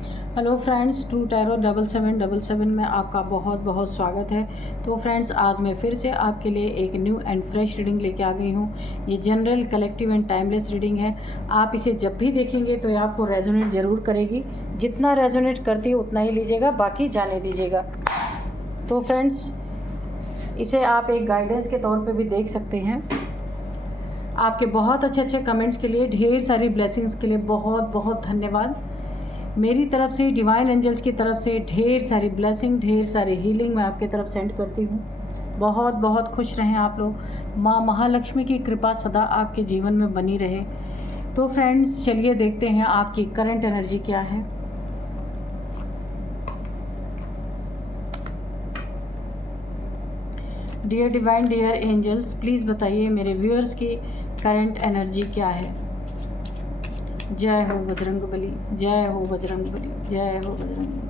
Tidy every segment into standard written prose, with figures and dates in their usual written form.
Hello friends, true tarot 7777 में आपका बहुत बहुत स्वागत है। तो फ्रेंड्स, आज मैं फिर से आपके लिए एक न्यू एंड फ्रेश रीडिंग लेके आ गई हूँ। ये general, collective and timeless reading है। आप इसे जब भी देखेंगे तो ये आपको रेजोनेट ज़रूर करेगी। जितना रेजोनेट करती है उतना ही लीजिएगा, बाकी जाने दीजिएगा। तो फ्रेंड्स, इसे आप एक गाइडेंस के तौर पर भी देख सकते हैं। आपके बहुत अच्छे अच्छे कमेंट्स के लिए, ढेर सारी ब्लेसिंग्स के लिए बहुत बहुत धन्यवाद। मेरी तरफ से, डिवाइन एंजल्स की तरफ से ढेर सारी ब्लेसिंग, ढेर सारी हीलिंग मैं आपके तरफ सेंड करती हूँ। बहुत बहुत खुश रहें आप लोग। माँ महालक्ष्मी की कृपा सदा आपके जीवन में बनी रहे। तो फ्रेंड्स, चलिए देखते हैं आपकी करंट एनर्जी क्या है। Dear divine, dear angels, please बताइए मेरे व्यूअर्स की करंट एनर्जी क्या है। जय हो बजरंग बली, जय हो बजरंग बली, जय हो Bajrang Bali.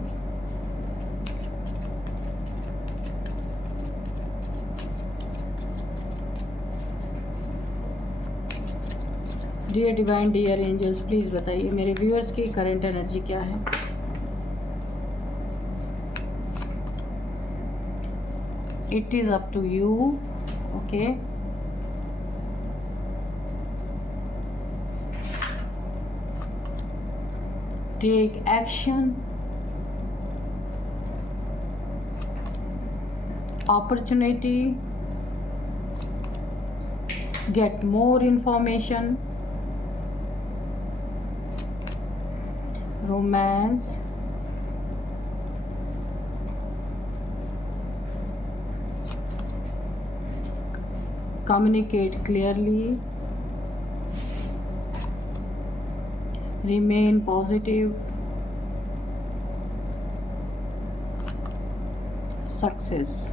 Dear divine, dear angels, please बताइए मेरे व्यूअर्स की करंट एनर्जी क्या है। It is up to you. Okay, take action, opportunity, get more information, romance, communicate clearly, remain positive, success,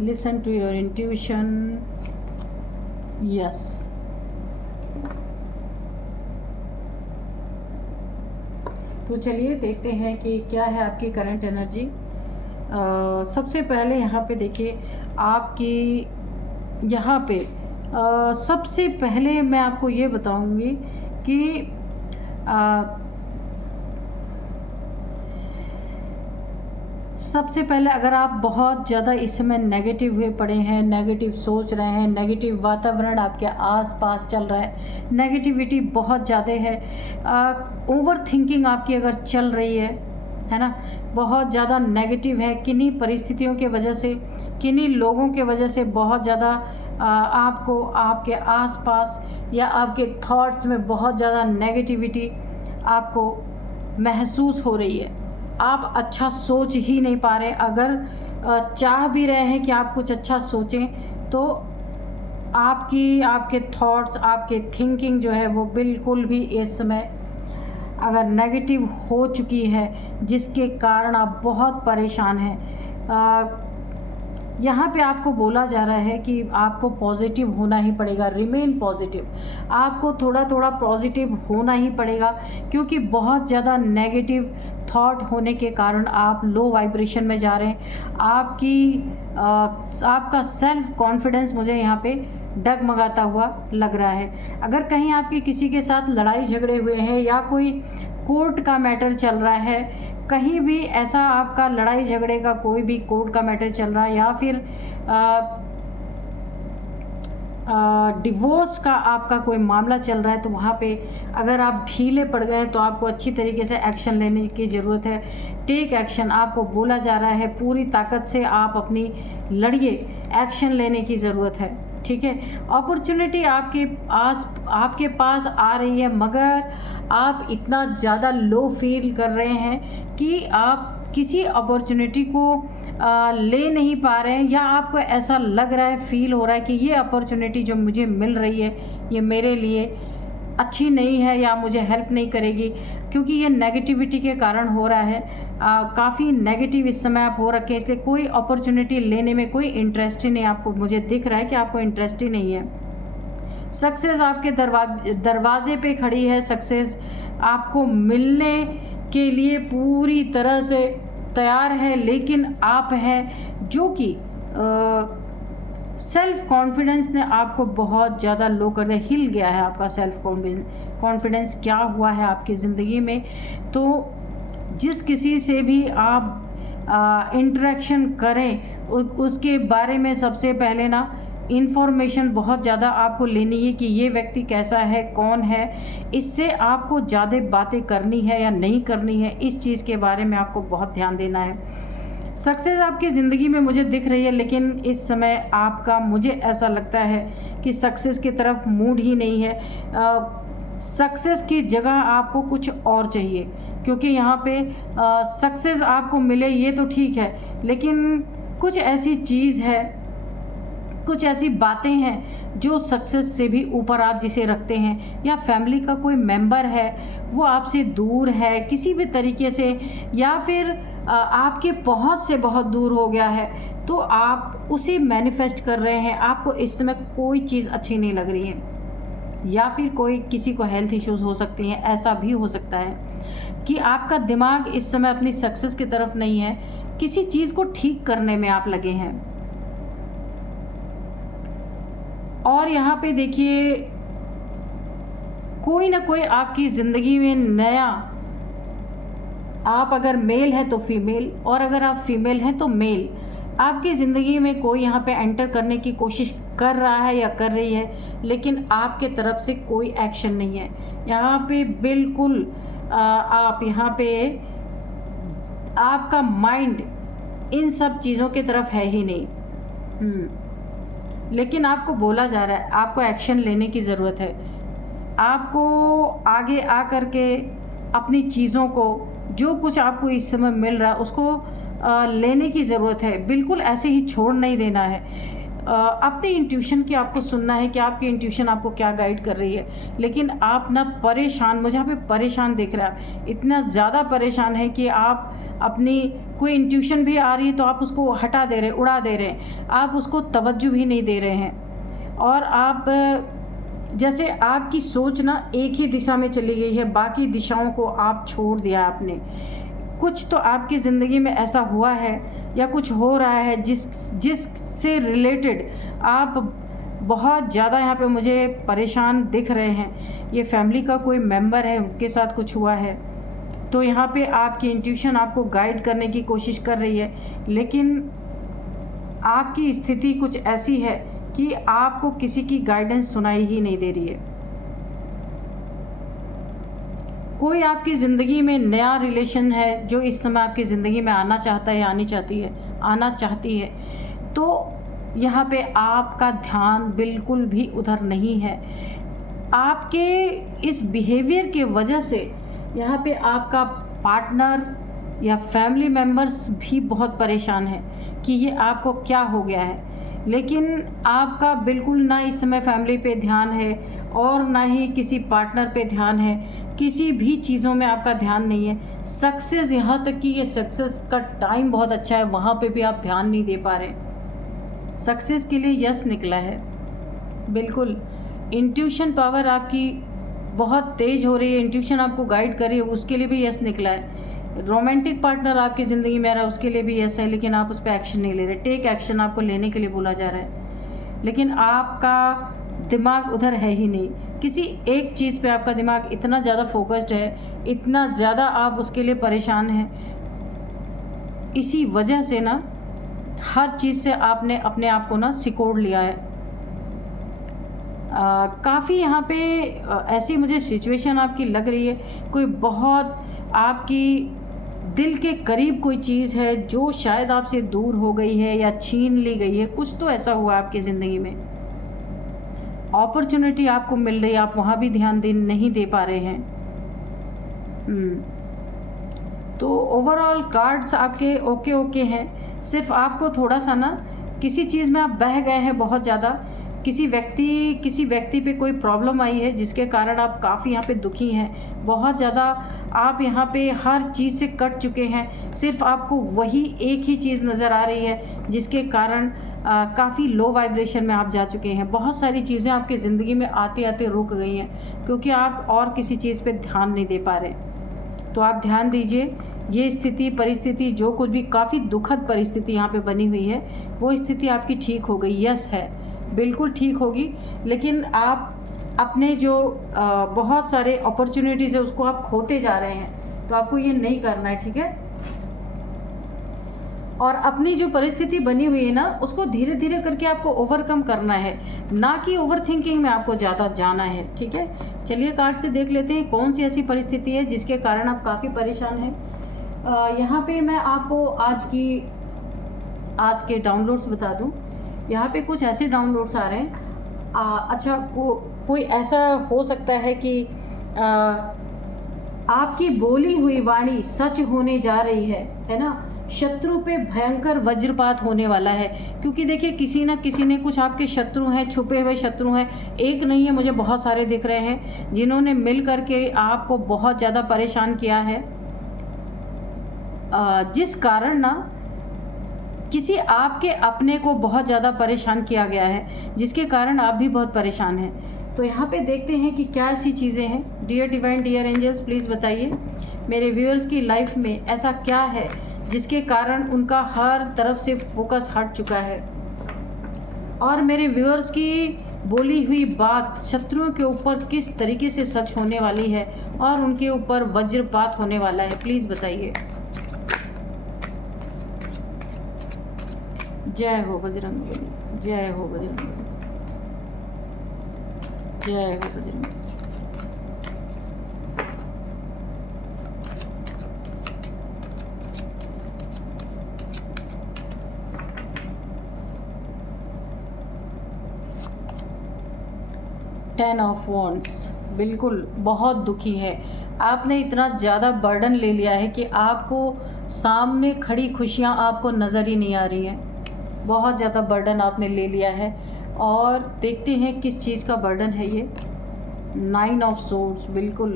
listen to your intuition, yes। तो चलिए देखते हैं कि क्या है आपकी करंट एनर्जी। सबसे पहले यहाँ पे देखिए, आपकी यहाँ पे सबसे पहले मैं आपको ये बताऊंगी कि सबसे पहले अगर आप बहुत ज़्यादा इस समय नेगेटिव हुए पड़े हैं, नेगेटिव सोच रहे हैं, नेगेटिव वातावरण आपके आसपास चल रहा है, नेगेटिविटी बहुत ज़्यादा है, ओवर थिंकिंग आपकी अगर चल रही है ना, बहुत ज़्यादा नेगेटिव है, किन्हीं परिस्थितियों के वजह से, किन्हीं लोगों के वजह से बहुत ज़्यादा आपको आपके आसपास या आपके थॉट्स में बहुत ज़्यादा नेगेटिविटी आपको महसूस हो रही है। आप अच्छा सोच ही नहीं पा रहे। अगर चाह भी रहे हैं कि आप कुछ अच्छा सोचें, तो आपके थॉट्स, आपके थिंकिंग जो है वो बिल्कुल भी इस समय अगर नेगेटिव हो चुकी है, जिसके कारण आप बहुत परेशान हैं। यहाँ पे आपको बोला जा रहा है कि आपको पॉजिटिव होना ही पड़ेगा, रिमेन पॉजिटिव। आपको थोड़ा थोड़ा पॉजिटिव होना ही पड़ेगा, क्योंकि बहुत ज़्यादा नेगेटिव थॉट होने के कारण आप लो वाइब्रेशन में जा रहे हैं। आपका सेल्फ कॉन्फिडेंस मुझे यहाँ पे डगमगाता हुआ लग रहा है। अगर कहीं आपकी किसी के साथ लड़ाई झगड़े हुए हैं या कोई कोर्ट का मैटर चल रहा है, कहीं भी ऐसा आपका लड़ाई झगड़े का कोई भी कोर्ट का मैटर चल रहा है, या फिर डिवोर्स का आपका कोई मामला चल रहा है, तो वहाँ पे अगर आप ढीले पड़ गए तो आपको अच्छी तरीके से एक्शन लेने की ज़रूरत है। टेक एक्शन आपको बोला जा रहा है, पूरी ताकत से आप अपनी लड़िए, एक्शन लेने की ज़रूरत है। ठीक है, अपॉर्चुनिटी आपके पास आ रही है, मगर आप इतना ज़्यादा लो फील कर रहे हैं कि आप किसी अपॉर्चुनिटी को ले नहीं पा रहे हैं, या आपको ऐसा लग रहा है, फील हो रहा है कि ये अपॉर्चुनिटी जो मुझे मिल रही है ये मेरे लिए अच्छी नहीं है या मुझे हेल्प नहीं करेगी, क्योंकि ये नेगेटिविटी के कारण हो रहा है। काफ़ी नेगेटिव इस समय आप हो रखे हैं, इसलिए कोई अपॉर्चुनिटी लेने में कोई इंटरेस्ट ही नहीं, आपको मुझे दिख रहा है कि आपको इंटरेस्ट ही नहीं है। सक्सेस आपके दरवाजे पे खड़ी है। सक्सेस आपको मिलने के लिए पूरी तरह से तैयार है, लेकिन आप हैं जो कि सेल्फ कॉन्फिडेंस ने आपको बहुत ज़्यादा लो कर दिया, हिल गया है आपका सेल्फ कॉन्फिडेंस। क्या हुआ है आपकी ज़िंदगी में? तो जिस किसी से भी आप इंटरेक्शन करें उसके बारे में सबसे पहले ना इन्फॉर्मेशन बहुत ज़्यादा आपको लेनी है कि ये व्यक्ति कैसा है, कौन है। इससे आपको ज़्यादा बातें करनी है या नहीं करनी है, इस चीज़ के बारे में आपको बहुत ध्यान देना है। सक्सेस आपकी ज़िंदगी में मुझे दिख रही है, लेकिन इस समय आपका, मुझे ऐसा लगता है कि सक्सेस की तरफ मूड ही नहीं है। सक्सेस की जगह आपको कुछ और चाहिए, क्योंकि यहाँ पे सक्सेस आपको मिले ये तो ठीक है, लेकिन कुछ ऐसी चीज़ है, कुछ ऐसी बातें हैं जो सक्सेस से भी ऊपर आप जिसे रखते हैं, या फैमिली का कोई मेंबर है वो आपसे दूर है किसी भी तरीके से, या फिर आपके पहुंच से बहुत दूर हो गया है, तो आप उसे मैनिफेस्ट कर रहे हैं। आपको इस समय कोई चीज़ अच्छी नहीं लग रही है, या फिर कोई किसी को हेल्थ इश्यूज़ हो सकती हैं। ऐसा भी हो सकता है कि आपका दिमाग इस समय अपनी सक्सेस की तरफ नहीं है, किसी चीज़ को ठीक करने में आप लगे हैं। और यहाँ पे देखिए, कोई ना कोई आपकी ज़िंदगी में नया, आप अगर मेल है तो फीमेल, और अगर आप फीमेल हैं तो मेल, आपकी ज़िंदगी में कोई यहाँ पे एंटर करने की कोशिश कर रहा है या कर रही है, लेकिन आपके तरफ से कोई एक्शन नहीं है। यहाँ पे बिल्कुल आप यहाँ पे आपका माइंड इन सब चीज़ों की तरफ है ही नहीं। लेकिन आपको बोला जा रहा है आपको एक्शन लेने की ज़रूरत है। आपको आगे आ कर के अपनी चीज़ों को, जो कुछ आपको इस समय मिल रहा है उसको लेने की ज़रूरत है। बिल्कुल ऐसे ही छोड़ नहीं देना है। अपनी इंट्यूशन की आपको सुनना है कि आपकी इंट्यूशन आपको क्या गाइड कर रही है। लेकिन आप ना परेशान, मुझे यहाँ पे परेशान दिख रहा है, इतना ज़्यादा परेशान है कि आप अपनी कोई इंट्यूशन भी आ रही है तो आप उसको हटा दे रहे, उड़ा दे रहे हैं, आप उसको तवज्जो भी नहीं दे रहे हैं। और आप जैसे आपकी सोच ना एक ही दिशा में चली गई है, बाकी दिशाओं को आप छोड़ दिया आपने। कुछ तो आपकी ज़िंदगी में ऐसा हुआ है या कुछ हो रहा है जिससे रिलेटेड आप बहुत ज़्यादा यहाँ पे मुझे परेशान दिख रहे हैं। ये फैमिली का कोई मेंबर है, उनके साथ कुछ हुआ है, तो यहाँ पे आपकी इंट्यूशन आपको गाइड करने की कोशिश कर रही है, लेकिन आपकी स्थिति कुछ ऐसी है कि आपको किसी की गाइडेंस सुनाई ही नहीं दे रही है। कोई आपकी ज़िंदगी में नया रिलेशन है जो इस समय आपकी ज़िंदगी में आना चाहता है, आना चाहती है, तो यहाँ पे आपका ध्यान बिल्कुल भी उधर नहीं है। आपके इस बिहेवियर की वजह से यहाँ पे आपका पार्टनर या फैमिली मेम्बर्स भी बहुत परेशान है कि ये आपको क्या हो गया है। लेकिन आपका बिल्कुल ना इस समय फैमिली पे ध्यान है और ना ही किसी पार्टनर पे ध्यान है, किसी भी चीज़ों में आपका ध्यान नहीं है। सक्सेस, यहाँ तक कि ये सक्सेस का टाइम बहुत अच्छा है, वहाँ पे भी आप ध्यान नहीं दे पा रहे। सक्सेस के लिए यस निकला है, बिल्कुल इंट्यूशन पावर आपकी बहुत तेज़ हो रही है, इंट्यूशन आपको गाइड कर रही है, उसके लिए भी यस निकला है। रोमांटिक पार्टनर आपकी ज़िंदगी में आ रहा है, उसके लिए भी यस है, लेकिन आप उस पर एक्शन नहीं ले रहे। टेक एक्शन आपको लेने के लिए बोला जा रहा है, लेकिन आपका दिमाग उधर है ही नहीं। किसी एक चीज़ पे आपका दिमाग इतना ज़्यादा फोकस्ड है, इतना ज़्यादा आप उसके लिए परेशान हैं, इसी वजह से ना हर चीज़ से आपने अपने आप को ना सिकोड़ लिया है। काफ़ी यहाँ पे ऐसी मुझे सिचुएशन आपकी लग रही है, कोई बहुत आपकी दिल के करीब कोई चीज़ है जो शायद आपसे दूर हो गई है या छीन ली गई है, कुछ तो ऐसा हुआ आपकी ज़िंदगी में। अपॉर्चुनिटी आपको मिल रही है, आप वहाँ भी ध्यान नहीं दे पा रहे हैं। तो ओवरऑल कार्ड्स आपके ओके हैं, सिर्फ आपको थोड़ा सा ना किसी चीज़ में आप बह गए हैं बहुत ज़्यादा। किसी व्यक्ति पे कोई प्रॉब्लम आई है जिसके कारण आप काफ़ी यहाँ पे दुखी हैं, बहुत ज़्यादा आप यहाँ पे हर चीज़ से कट चुके हैं। सिर्फ आपको वही एक ही चीज़ नज़र आ रही है जिसके कारण काफ़ी लो वाइब्रेशन में आप जा चुके हैं। बहुत सारी चीज़ें आपकी ज़िंदगी में आते आते रुक गई हैं क्योंकि आप और किसी चीज़ पे ध्यान नहीं दे पा रहे। तो आप ध्यान दीजिए, ये स्थिति परिस्थिति जो कुछ भी काफ़ी दुखद परिस्थिति यहाँ पे बनी हुई है वो स्थिति आपकी ठीक हो गई। यस है, बिल्कुल ठीक होगी। लेकिन आप अपने जो बहुत सारे अपॉर्चुनिटीज़ है उसको आप खोते जा रहे हैं, तो आपको ये नहीं करना है, ठीक है। और अपनी जो परिस्थिति बनी हुई है ना उसको धीरे धीरे करके आपको ओवरकम करना है, ना कि ओवर थिंकिंग में आपको ज़्यादा जाना है, ठीक है। चलिए कार्ड से देख लेते हैं कौन सी ऐसी परिस्थिति है जिसके कारण आप काफ़ी परेशान हैं। यहाँ पे मैं आपको आज के डाउनलोड्स बता दूँ। यहाँ पे कुछ ऐसे डाउनलोड्स आ रहे हैं। अच्छा, कोई ऐसा हो सकता है कि आपकी बोली हुई वाणी सच होने जा रही है ना। शत्रु पे भयंकर वज्रपात होने वाला है, क्योंकि देखिए किसी ना किसी ने कुछ आपके शत्रु हैं, छुपे हुए शत्रु हैं, एक नहीं है, मुझे बहुत सारे दिख रहे हैं जिन्होंने मिल करके आपको बहुत ज़्यादा परेशान किया है, जिस कारण ना किसी आपके अपने को बहुत ज़्यादा परेशान किया गया है, जिसके कारण आप भी बहुत परेशान हैं। तो यहाँ पे देखते हैं कि क्या ऐसी चीज़ें हैं। Dear divine, dear angels, please बताइए मेरे व्यूअर्स की लाइफ में ऐसा क्या है जिसके कारण उनका हर तरफ से फोकस हट चुका है, और मेरे व्यूअर्स की बोली हुई बात शत्रुओं के ऊपर किस तरीके से सच होने वाली है और उनके ऊपर वज्रपात होने वाला है। प्लीज़ बताइए। जय हो बजरंगबली, जय हो बजरंगबली, जय हो बजरंगबली। टेन ऑफ वॉन्ड्स, बिल्कुल बहुत दुखी है। आपने इतना ज़्यादा बर्डन ले लिया है कि आपको सामने खड़ी खुशियाँ आपको नज़र ही नहीं आ रही हैं। बहुत ज़्यादा बर्डन आपने ले लिया है, और देखते हैं किस चीज़ का बर्डन है ये। 9 ऑफ सोर्ड्स, बिल्कुल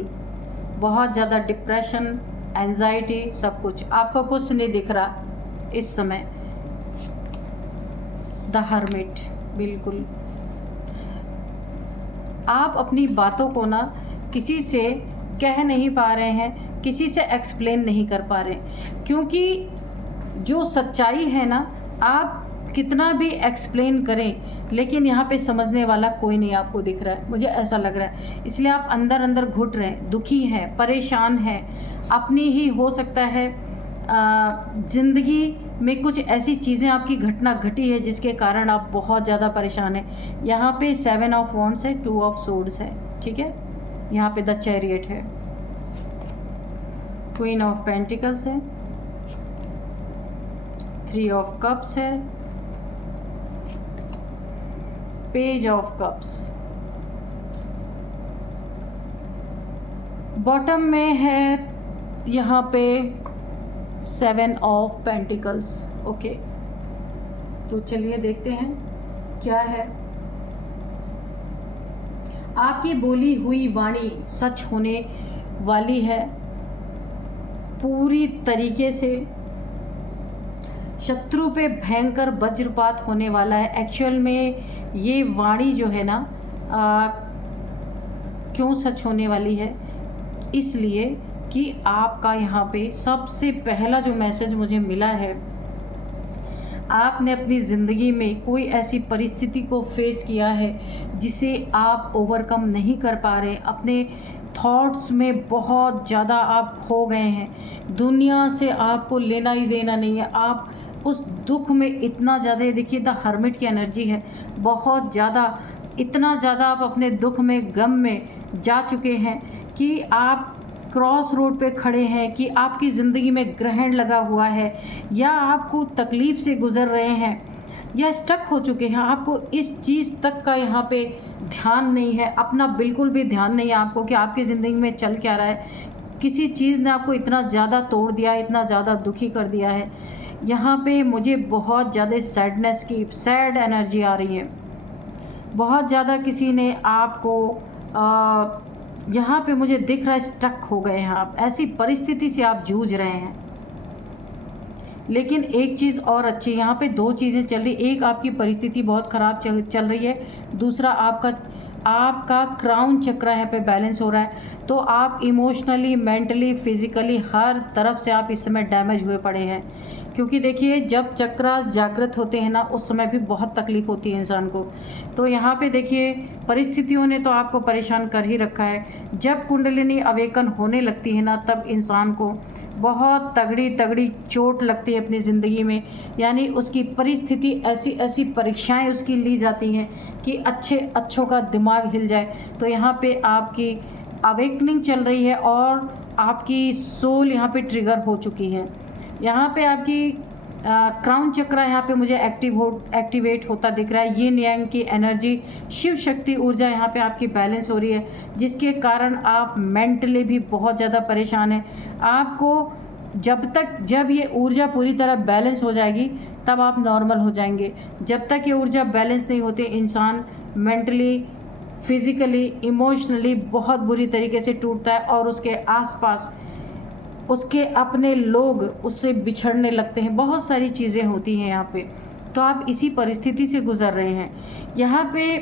बहुत ज़्यादा डिप्रेशन, एंजाइटी, सब कुछ आपको कुछ नहीं दिख रहा इस समय। द हर्मिट, बिल्कुल आप अपनी बातों को ना किसी से कह नहीं पा रहे हैं, किसी से एक्सप्लेन नहीं कर पा रहे, क्योंकि जो सच्चाई है ना आप कितना भी एक्सप्लेन करें लेकिन यहाँ पे समझने वाला कोई नहीं आपको दिख रहा है, मुझे ऐसा लग रहा है। इसलिए आप अंदर अंदर घुट रहे हैं, दुखी हैं, परेशान हैं। अपनी ही हो सकता है ज़िंदगी में कुछ ऐसी चीज़ें आपकी घटना घटी है जिसके कारण आप बहुत ज़्यादा परेशान हैं। यहाँ पे 7 ऑफ वॉन्ड्स है, 2 ऑफ सोर्ड्स है, ठीक है। यहाँ पे द चैरियट है, क्वीन ऑफ पेंटिकल्स है, 3 ऑफ कप्स है, पेज ऑफ कप्स। बॉटम में है यहाँ पे 7 ऑफ पेंटिकल्स। ओके, तो चलिए देखते हैं क्या है। आपकी बोली हुई वाणी सच होने वाली है पूरी तरीके से। शत्रु पे भयंकर वज्रपात होने वाला है। एक्चुअल में ये वाणी जो है ना क्यों सच होने वाली है, इसलिए कि आपका यहाँ पे सबसे पहला जो मैसेज मुझे मिला है, आपने अपनी ज़िंदगी में कोई ऐसी परिस्थिति को फेस किया है जिसे आप ओवरकम नहीं कर पा रहे। अपने थॉट्स में बहुत ज़्यादा आप खो गए हैं, दुनिया से आपको लेना ही देना नहीं है। आप उस दुख में इतना ज़्यादा, देखिए द हर्मिट की एनर्जी है, बहुत ज़्यादा, इतना ज़्यादा आप अपने दुख में, गम में जा चुके हैं कि आप क्रॉस रोड पे खड़े हैं, कि आपकी ज़िंदगी में ग्रहण लगा हुआ है, या आपको तकलीफ़ से गुज़र रहे हैं, या स्टक हो चुके हैं। आपको इस चीज़ तक का यहाँ पे ध्यान नहीं है, अपना बिल्कुल भी ध्यान नहीं है आपको कि आपकी ज़िंदगी में चल क्या रहा है। किसी चीज़ ने आपको इतना ज़्यादा तोड़ दिया, इतना ज़्यादा दुखी कर दिया है। यहाँ पे मुझे बहुत ज़्यादा सैडनेस की, सैड एनर्जी आ रही है। बहुत ज़्यादा किसी ने आपको यहाँ पे मुझे दिख रहा है स्टक हो गए हैं आप, ऐसी परिस्थिति से आप जूझ रहे हैं। लेकिन एक चीज़ और अच्छी, यहाँ पे 2 चीज़ें चल रही। एक, आपकी परिस्थिति बहुत ख़राब चल रही है। दूसरा, आपका आपका क्राउन चक्र यहाँ पे बैलेंस हो रहा है। तो आप इमोशनली, मेंटली, फिजिकली हर तरफ से आप इस समय डैमेज हुए पड़े हैं। क्योंकि देखिए जब चक्र जागृत होते हैं ना, उस समय भी बहुत तकलीफ़ होती है इंसान को। तो यहाँ पे देखिए परिस्थितियों ने तो आपको परेशान कर ही रखा है। जब कुंडलिनी अवेकन होने लगती है ना, तब इंसान को बहुत तगड़ी तगड़ी चोट लगती है अपनी ज़िंदगी में। यानी उसकी परिस्थिति ऐसी ऐसी परीक्षाएं उसकी ली जाती हैं कि अच्छों का दिमाग हिल जाए। तो यहाँ पे आपकी अवेकनिंग चल रही है और आपकी सोल यहाँ पे ट्रिगर हो चुकी है। यहाँ पे आपकी क्राउन चक्र यहाँ पे मुझे एक्टिवेट होता दिख रहा है। यिन यांग की एनर्जी, शिव शक्ति ऊर्जा यहाँ पे आपकी बैलेंस हो रही है, जिसके कारण आप मेंटली भी बहुत ज़्यादा परेशान हैं। आपको जब ये ऊर्जा पूरी तरह बैलेंस हो जाएगी तब आप नॉर्मल हो जाएंगे। जब तक ये ऊर्जा बैलेंस नहीं होती, इंसान मेंटली, फिज़िकली, इमोशनली बहुत बुरी तरीके से टूटता है और उसके आसपास उसके अपने लोग उससे बिछड़ने लगते हैं। बहुत सारी चीज़ें होती हैं यहाँ पे। तो आप इसी परिस्थिति से गुज़र रहे हैं। यहाँ पे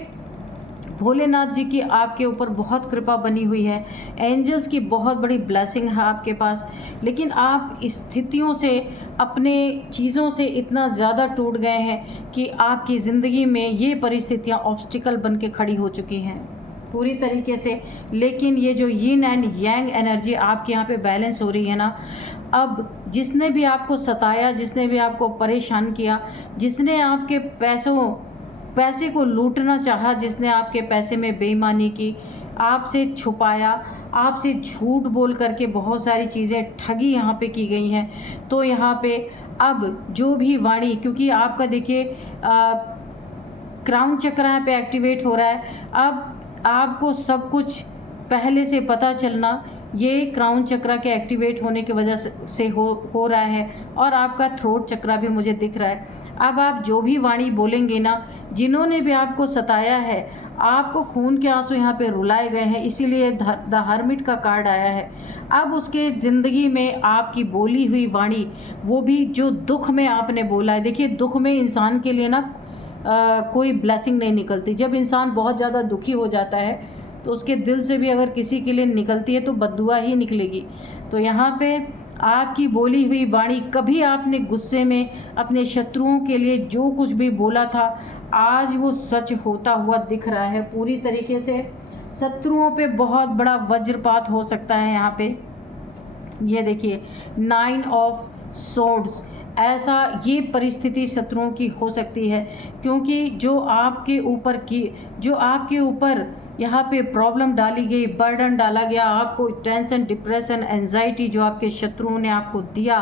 भोलेनाथ जी की आपके ऊपर बहुत कृपा बनी हुई है, एंजल्स की बहुत बड़ी ब्लेसिंग है आपके पास। लेकिन आप स्थितियों से, अपने चीज़ों से इतना ज़्यादा टूट गए हैं कि आपकी ज़िंदगी में ये परिस्थितियाँ ऑब्स्टिकल बन के खड़ी हो चुकी हैं पूरी तरीके से। लेकिन ये जो यिन एंड यांग एनर्जी आपके यहाँ पे बैलेंस हो रही है ना, अब जिसने भी आपको सताया, जिसने भी आपको परेशान किया, जिसने आपके पैसे को लूटना चाहा, जिसने आपके पैसे में बेईमानी की, आपसे छुपाया, आपसे झूठ बोल करके बहुत सारी चीज़ें ठगी यहाँ पे की गई हैं। तो यहाँ पे अब जो भी वाणी, क्योंकि आपका देखिए क्राउन चक्र यहाँ पे एक्टिवेट हो रहा है। अब आपको सब कुछ पहले से पता चलना, ये क्राउन चक्र के एक्टिवेट होने की वजह से हो रहा है। और आपका थ्रोट चक्र भी मुझे दिख रहा है। अब आप जो भी वाणी बोलेंगे ना, जिन्होंने भी आपको सताया है, आपको खून के आंसू यहाँ पे रुलाए गए हैं, इसीलिए द हर्मिट का कार्ड आया है। अब उसके ज़िंदगी में आपकी बोली हुई वाणी, वो भी जो दुख में आपने बोला है, देखिए दुख में इंसान के लिए ना कोई ब्लेसिंग नहीं निकलती। जब इंसान बहुत ज़्यादा दुखी हो जाता है तो उसके दिल से भी अगर किसी के लिए निकलती है तो बद्दुआ ही निकलेगी। तो यहाँ पे आपकी बोली हुई वाणी, कभी आपने गुस्से में अपने शत्रुओं के लिए जो कुछ भी बोला था, आज वो सच होता हुआ दिख रहा है पूरी तरीके से। शत्रुओं पे बहुत बड़ा वज्रपात हो सकता है यहाँ पे। ये देखिए 9 ऑफ सोर्ड्स, ऐसा ये परिस्थिति शत्रुओं की हो सकती है। क्योंकि जो आपके ऊपर यहाँ पे प्रॉब्लम डाली गई, बर्डन डाला गया, आपको टेंशन, डिप्रेशन, एंजाइटी जो आपके शत्रुओं ने आपको दिया,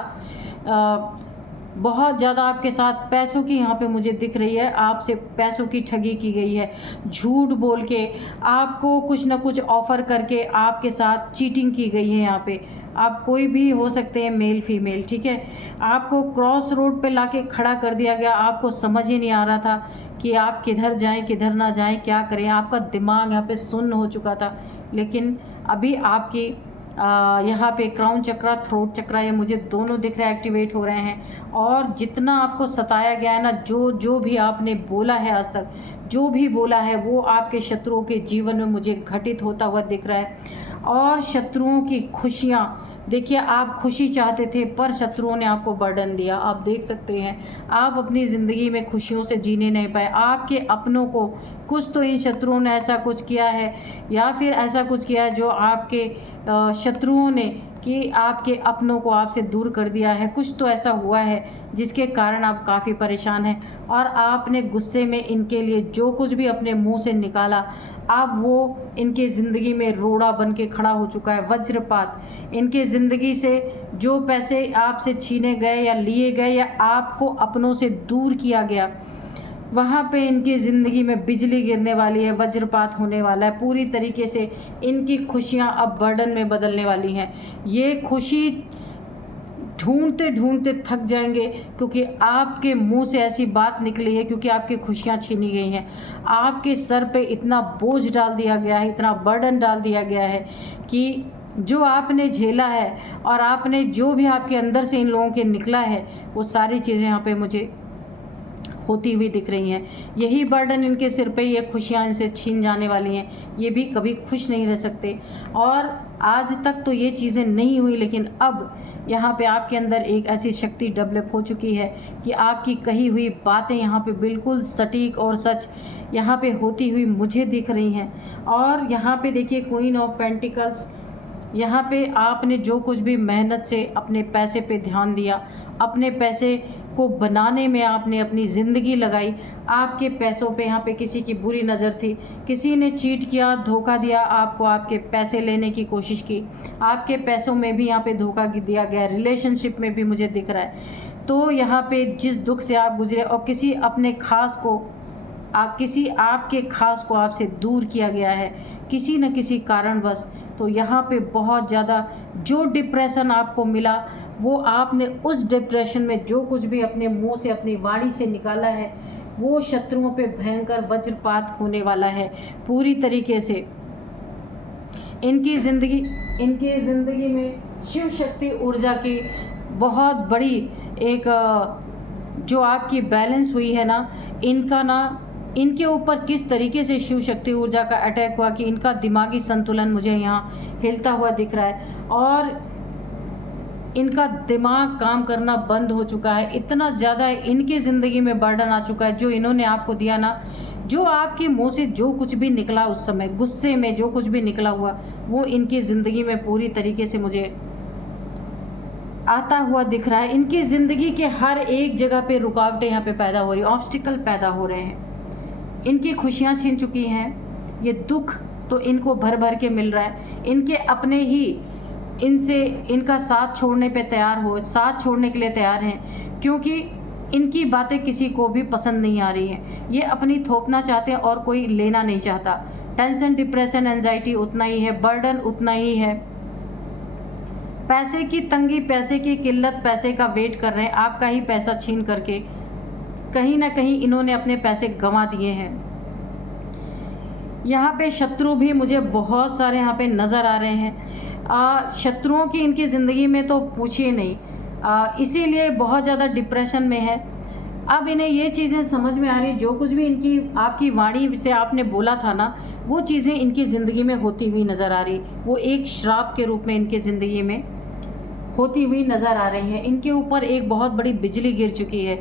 बहुत ज़्यादा आपके साथ पैसों की यहाँ पे मुझे दिख रही है, आपसे पैसों की ठगी की गई है। झूठ बोल के आपको कुछ ना कुछ ऑफ़र करके आपके साथ चीटिंग की गई है। यहाँ पे आप कोई भी हो सकते हैं, मेल फीमेल, ठीक है। आपको क्रॉस रोड पे लाके खड़ा कर दिया गया, आपको समझ ही नहीं आ रहा था कि आप किधर जाएं, किधर ना जाएं, क्या करें। आपका दिमाग यहाँ पे सुन्न हो चुका था। लेकिन अभी आपकी यहाँ पे क्राउन चक्र, थ्रोट चक्र, ये मुझे दोनों दिख रहे हैं एक्टिवेट हो रहे हैं। और जितना आपको सताया गया है ना, जो भी आपने बोला है आज तक, जो भी बोला है, वो आपके शत्रुओं के जीवन में मुझे घटित होता हुआ दिख रहा है। और शत्रुओं की खुशियाँ, देखिए आप खुशी चाहते थे पर शत्रुओं ने आपको बर्डन दिया। आप देख सकते हैं आप अपनी ज़िंदगी में खुशियों से जीने नहीं पाए। आपके अपनों को कुछ तो इन शत्रुओं ने ऐसा कुछ किया है, या फिर ऐसा कुछ किया है जो आपके शत्रुओं ने, कि आपके अपनों को आपसे दूर कर दिया है। कुछ तो ऐसा हुआ है जिसके कारण आप काफ़ी परेशान हैं। और आपने गुस्से में इनके लिए जो कुछ भी अपने मुंह से निकाला, अब वो इनके ज़िंदगी में रोड़ा बन के खड़ा हो चुका है, वज्रपात। इनके ज़िंदगी से जो पैसे आपसे छीने गए या लिए गए या आपको अपनों से दूर किया गया, वहाँ पे इनकी ज़िंदगी में बिजली गिरने वाली है, वज्रपात होने वाला है। पूरी तरीके से इनकी खुशियाँ अब बर्डन में बदलने वाली हैं। ये खुशी ढूंढते ढूंढते थक जाएंगे, क्योंकि आपके मुंह से ऐसी बात निकली है, क्योंकि आपकी खुशियाँ छीनी गई हैं। आपके सर पे इतना बोझ डाल दिया गया है, इतना बर्डन डाल दिया गया है कि जो आपने झेला है और आपने जो भी आपके अंदर से इन लोगों के निकला है, वो सारी चीज़ें यहाँ पे मुझे होती हुई दिख रही हैं। यही बर्डन इनके सिर पे, ये खुशियाँ इनसे छीन जाने वाली हैं। ये भी कभी खुश नहीं रह सकते। और आज तक तो ये चीज़ें नहीं हुई, लेकिन अब यहाँ पे आपके अंदर एक ऐसी शक्ति डेवलप हो चुकी है कि आपकी कही हुई बातें यहाँ पे बिल्कुल सटीक और सच यहाँ पे होती हुई मुझे दिख रही हैं। और यहाँ पे देखिए क्वीन ऑफ पेंटिकल्स, यहाँ पे आपने जो कुछ भी मेहनत से अपने पैसे पे ध्यान दिया, अपने पैसे को बनाने में आपने अपनी ज़िंदगी लगाई, आपके पैसों पे यहाँ पे किसी की बुरी नज़र थी, किसी ने चीट किया, धोखा दिया आपको, आपके पैसे लेने की कोशिश की, आपके पैसों में भी यहाँ पे धोखा दिया गया, रिलेशनशिप में भी मुझे दिख रहा है। तो यहाँ पे जिस दुख से आप गुजरे और किसी अपने खास को किसी आपके खास को आपसे दूर किया गया है किसी न किसी कारणवश, तो यहाँ पे बहुत ज़्यादा जो डिप्रेशन आपको मिला, वो आपने उस डिप्रेशन में जो कुछ भी अपने मुंह से, अपनी वाणी से निकाला है, वो शत्रुओं पे भयंकर वज्रपात होने वाला है पूरी तरीके से। इनकी ज़िंदगी में शिव शक्ति ऊर्जा की बहुत बड़ी एक जो आपकी बैलेंस हुई है ना, इनके ऊपर किस तरीके से शिव शक्ति ऊर्जा का अटैक हुआ कि इनका दिमागी संतुलन मुझे यहाँ हिलता हुआ दिख रहा है और इनका दिमाग काम करना बंद हो चुका है। इतना ज़्यादा इनकी ज़िंदगी में बर्डन आ चुका है, जो इन्होंने आपको दिया ना, जो आपके मुंह से जो कुछ भी निकला उस समय गुस्से में जो कुछ भी निकला हुआ, वो इनकी ज़िंदगी में पूरी तरीके से मुझे आता हुआ दिख रहा है। इनकी ज़िंदगी के हर एक जगह पे रुकावटें यहाँ पे पैदा हो रही, ऑब्स्टिकल पैदा हो रहे हैं। इनकी खुशियाँ छीन चुकी हैं, ये दुख तो इनको भर भर के मिल रहा है। इनके अपने ही इनका साथ छोड़ने पे साथ छोड़ने के लिए तैयार हैं, क्योंकि इनकी बातें किसी को भी पसंद नहीं आ रही हैं। ये अपनी थोपना चाहते हैं और कोई लेना नहीं चाहता। टेंशन, डिप्रेशन, एंजाइटी उतना ही है, बर्डन उतना ही है, पैसे की तंगी, पैसे की किल्लत, पैसे का वेट कर रहे हैं। आपका ही पैसा छीन करके कहीं ना कहीं इन्होंने अपने पैसे गंवा दिए हैं। यहाँ पे शत्रु भी मुझे बहुत सारे यहाँ पे नज़र आ रहे हैं। शत्रुओं की इनकी ज़िंदगी में तो पूछिए नहीं, इसीलिए बहुत ज़्यादा डिप्रेशन में है। अब इन्हें ये चीज़ें समझ में आ रही, जो कुछ भी आपकी वाणी से आपने बोला था ना, वो चीज़ें इनकी ज़िंदगी में होती हुई नज़र आ रही, वो एक श्राप के रूप में इनकी ज़िंदगी में होती हुई नज़र आ रही है। इनके ऊपर एक बहुत बड़ी बिजली गिर चुकी है।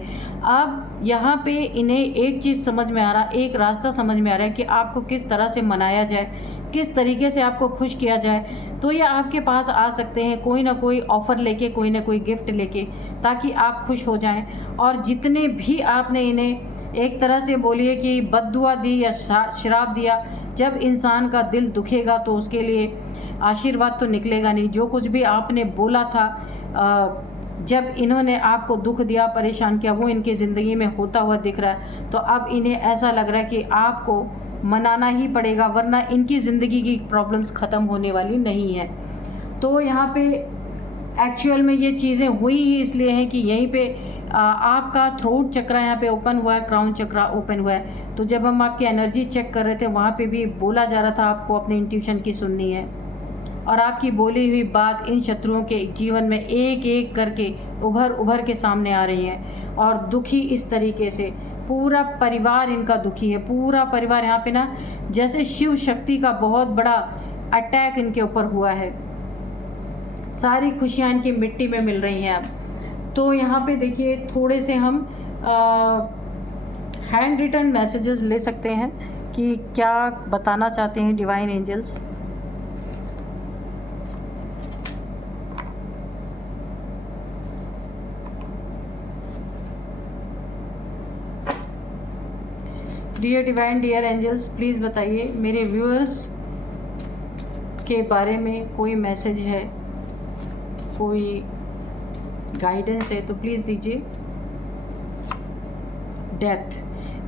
अब यहाँ पे इन्हें एक चीज़ समझ में आ रहा, एक रास्ता समझ में आ रहा है कि आपको किस तरह से मनाया जाए, किस तरीके से आपको खुश किया जाए। तो ये आपके पास आ सकते हैं कोई ना कोई ऑफ़र लेके, कोई ना कोई गिफ्ट लेके, ताकि आप खुश हो जाएं। और जितने भी आपने इन्हें एक तरह से बोलिए कि बद्दुआ दी या श्राप दिया, जब इंसान का दिल दुखेगा तो उसके लिए आशीर्वाद तो निकलेगा नहीं। जो कुछ भी आपने बोला था, जब इन्होंने आपको दुख दिया, परेशान किया, वो इनकी ज़िंदगी में होता हुआ दिख रहा है। तो अब इन्हें ऐसा लग रहा है कि आपको मनाना ही पड़ेगा, वरना इनकी ज़िंदगी की प्रॉब्लम्स ख़त्म होने वाली नहीं है। तो यहाँ पे एक्चुअल में ये चीज़ें हुई ही इसलिए हैं कि यहीं पे आपका थ्रोट चक्रा यहाँ पे ओपन हुआ है, क्राउन चक्रा ओपन हुआ है। तो जब हम आपकी एनर्जी चेक कर रहे थे, वहाँ पे भी बोला जा रहा था आपको अपने इंट्यूशन की सुननी है, और आपकी बोली हुई बात इन शत्रुओं के जीवन में एक एक करके उभर के सामने आ रही है। और दुखी इस तरीके से पूरा परिवार इनका दुखी है, पूरा परिवार यहाँ पे ना जैसे शिव शक्ति का बहुत बड़ा अटैक इनके ऊपर हुआ है। सारी खुशियाँ इनकी मिट्टी में मिल रही हैं अब। तो यहाँ पे देखिए थोड़े से हम हैंड रिटन मैसेजेस ले सकते हैं कि क्या बताना चाहते हैं divine angels. Dear divine, dear angels, please बताइए मेरे व्यूअर्स के बारे में कोई मैसेज है, कोई गाइडेंस है तो प्लीज़ दीजिए। डेथ,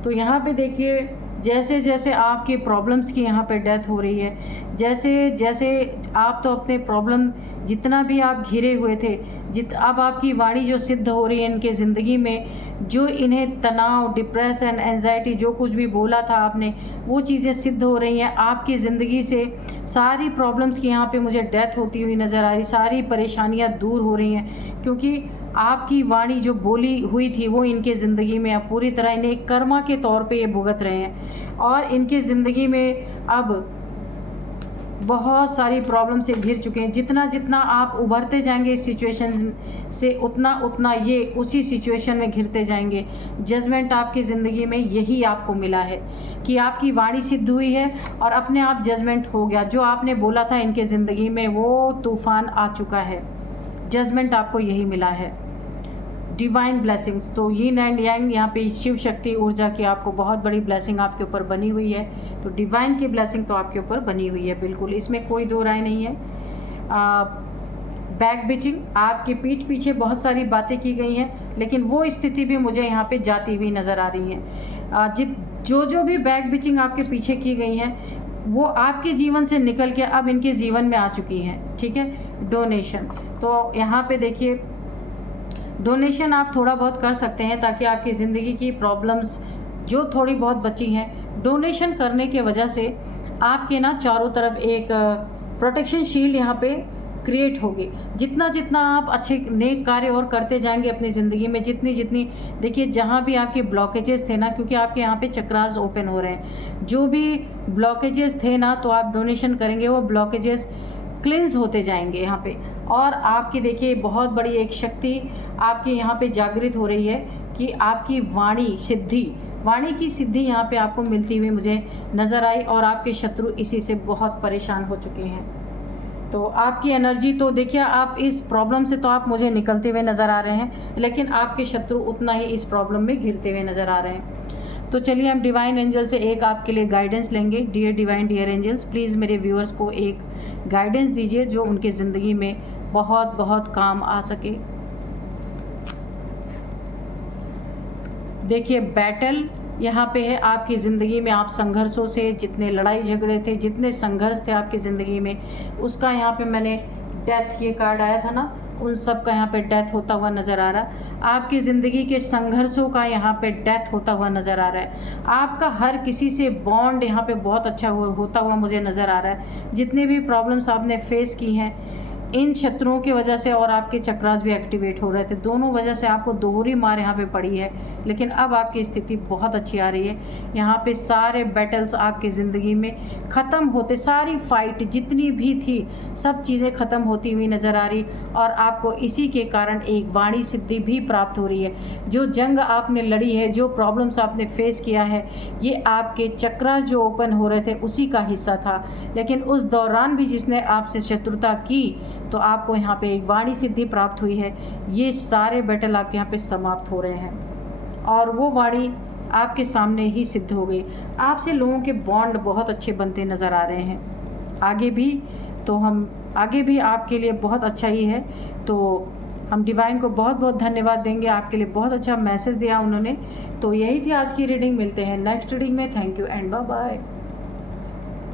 तो यहाँ पे देखिए जैसे जैसे आपकी प्रॉब्लम्स की यहाँ पे डेथ हो रही है, जैसे जैसे आप तो अपने प्रॉब्लम जितना भी आप घिरे हुए थे, अब आपकी वाणी जो सिद्ध हो रही है इनके ज़िंदगी में, जो इन्हें तनाव, डिप्रेशन, एंजाइटी, जो कुछ भी बोला था आपने, वो चीज़ें सिद्ध हो रही हैं आपकी ज़िंदगी से। सारी प्रॉब्लम्स की यहाँ पे मुझे डेथ होती हुई नज़र आ रही, सारी परेशानियाँ दूर हो रही हैं, क्योंकि आपकी वाणी जो बोली हुई थी वो इनके ज़िंदगी में अब पूरी तरह इन्हें कर्मा के तौर पे ये भुगत रहे हैं, और इनके ज़िंदगी में अब बहुत सारी प्रॉब्लम से घिर चुके हैं। जितना जितना आप उभरते जाएंगे इस सिचुएशन से, उतना उतना ये उसी सिचुएशन में घिरते जाएंगे। जजमेंट आपकी ज़िंदगी में यही आपको मिला है कि आपकी वाणी सिद्ध हुई है और अपने आप जजमेंट हो गया। जो आपने बोला था इनके ज़िंदगी में वो तूफ़ान आ चुका है। जजमेंट आपको यही मिला है। डिवाइन ब्लेसिंग्स, तो यीन एंड यांग यहाँ पे शिव शक्ति ऊर्जा की आपको बहुत बड़ी ब्लेसिंग आपके ऊपर बनी हुई है। तो डिवाइन की ब्लेसिंग तो आपके ऊपर बनी हुई है, बिल्कुल, इसमें कोई दो राय नहीं है। बैक बिचिंग, आपके पीठ पीछे बहुत सारी बातें की गई हैं, लेकिन वो स्थिति भी मुझे यहाँ पे जाती हुई नज़र आ रही है। जो भी बैक बिचिंग आपके पीछे की गई हैं वो आपके जीवन से निकल के अब इनके जीवन में आ चुकी हैं, ठीक है। डोनेशन, तो यहाँ पे देखिए डोनेशन आप थोड़ा बहुत कर सकते हैं ताकि आपकी ज़िंदगी की प्रॉब्लम्स जो थोड़ी बहुत बची हैं, डोनेशन करने के वजह से आपके ना चारों तरफ एक प्रोटेक्शन शील्ड यहाँ पे क्रिएट होगी। जितना जितना आप अच्छे नेक कार्य और करते जाएंगे अपनी ज़िंदगी में, जितनी जितनी देखिए जहाँ भी आपके ब्लॉकेजेस थे ना, क्योंकि आपके यहाँ पे चक्रास ओपन हो रहे हैं, जो भी ब्लॉकेजेस थे ना, तो आप डोनेशन करेंगे वो ब्लॉकेजेस क्लिंस होते जाएंगे यहाँ पे। और आपकी देखिए बहुत बड़ी एक शक्ति आपके यहाँ पे जागृत हो रही है कि आपकी वाणी की सिद्धि यहाँ पे आपको मिलती हुई मुझे नज़र आई, और आपके शत्रु इसी से बहुत परेशान हो चुके हैं। तो आपकी एनर्जी तो देखिए, आप इस प्रॉब्लम से तो आप मुझे निकलते हुए नज़र आ रहे हैं, लेकिन आपके शत्रु उतना ही इस प्रॉब्लम में घिरते हुए नज़र आ रहे हैं। तो चलिए हम डिवाइन एंजल से एक आपके लिए गाइडेंस लेंगे। Dear divine, dear angels, please मेरे व्यूअर्स को एक गाइडेंस दीजिए जो उनके ज़िंदगी में बहुत बहुत काम आ सके। देखिए बैटल यहाँ पे है आपकी ज़िंदगी में। आप संघर्षों से, जितने लड़ाई झगड़े थे, जितने संघर्ष थे आपकी ज़िंदगी में, उसका यहाँ पे मैंने डेथ, ये कार्ड आया था ना, उन सब का यहाँ पे डेथ होता हुआ नज़र आ रहा है। आपकी ज़िंदगी के संघर्षों का यहाँ पे डेथ होता हुआ नज़र आ रहा है। आपका हर किसी से बॉन्ड यहाँ पे बहुत अच्छा होता हुआ मुझे नज़र आ रहा है। जितने भी प्रॉब्लम्स आपने फेस की हैं इन शत्रुओं की वजह से, और आपके चक्रास भी एक्टिवेट हो रहे थे, दोनों वजह से आपको दोहरी मार यहाँ पे पड़ी है, लेकिन अब आपकी स्थिति बहुत अच्छी आ रही है। यहाँ पे सारे बैटल्स आपकी ज़िंदगी में ख़त्म होते, सारी फाइट जितनी भी थी सब चीज़ें ख़त्म होती हुई नज़र आ रही, और आपको इसी के कारण एक वाणी सिद्धि भी प्राप्त हो रही है। जो जंग आपने लड़ी है, जो प्रॉब्लम्स आपने फेस किया है, ये आपके चक्रास जो ओपन हो रहे थे उसी का हिस्सा था, लेकिन उस दौरान भी जिसने आपसे शत्रुता की तो आपको यहाँ पे एक वाणी सिद्धि प्राप्त हुई है। ये सारे बैटल आपके यहाँ पे समाप्त हो रहे हैं, और वो वाणी आपके सामने ही सिद्ध हो गई। आपसे लोगों के बॉन्ड बहुत अच्छे बनते नज़र आ रहे हैं। आगे भी आपके लिए बहुत अच्छा ही है। तो हम डिवाइन को बहुत बहुत धन्यवाद देंगे, आपके लिए बहुत अच्छा मैसेज दिया उन्होंने। तो यही थी आज की रीडिंग। मिलते हैं नेक्स्ट रीडिंग में। Thank you and bye bye.